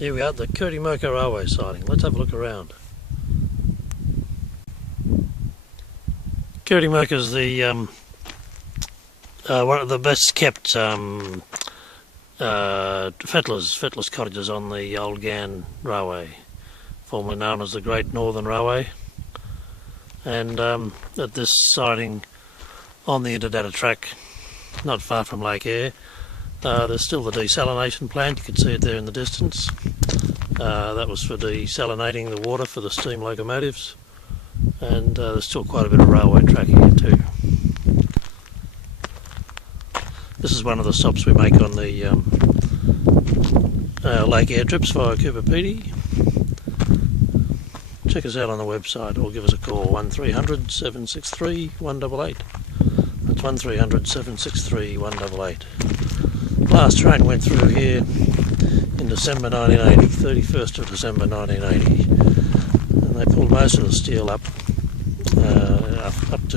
Here we are at the Curdimurka railway siding. Let's have a look around. Curdimurka is the one of the best kept fettlers cottages on the old Ghan railway, formerly known as the Great Northern Railway. And at this siding on the Oodnadatta track, not far from Lake Eyre, there's still the desalination plant. You can see it there in the distance. That was for desalinating the water for the steam locomotives, and there's still quite a bit of railway track here too. This is one of the stops we make on the Lake Eyre trips via Curdimurka. Check us out on the website or give us a call, 1300 763 188. That's 1300 763 188. Last train went through here in December 1980, 31st of December 1980, and they pulled most of the steel up to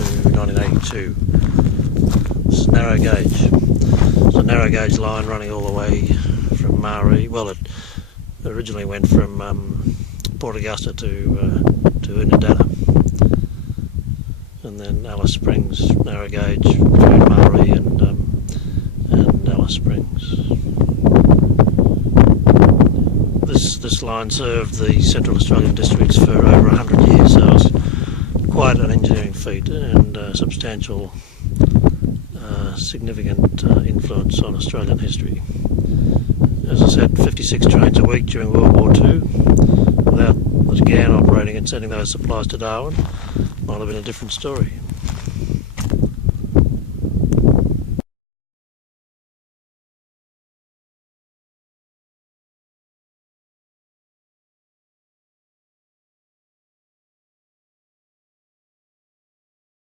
1982. This is narrow gauge. It's a narrow gauge line running all the way from Mari. Well, it originally went from Port Augusta to Oodnadatta, and then Alice Springs, narrow gauge between Mari and Alice Springs. This line served the Central Australian districts for over 100 years, so it's quite an engineering feat and substantial, significant influence on Australian history. As I said, 56 trains a week during World War II. Without the Ghan operating and sending those supplies to Darwin, might have been a different story.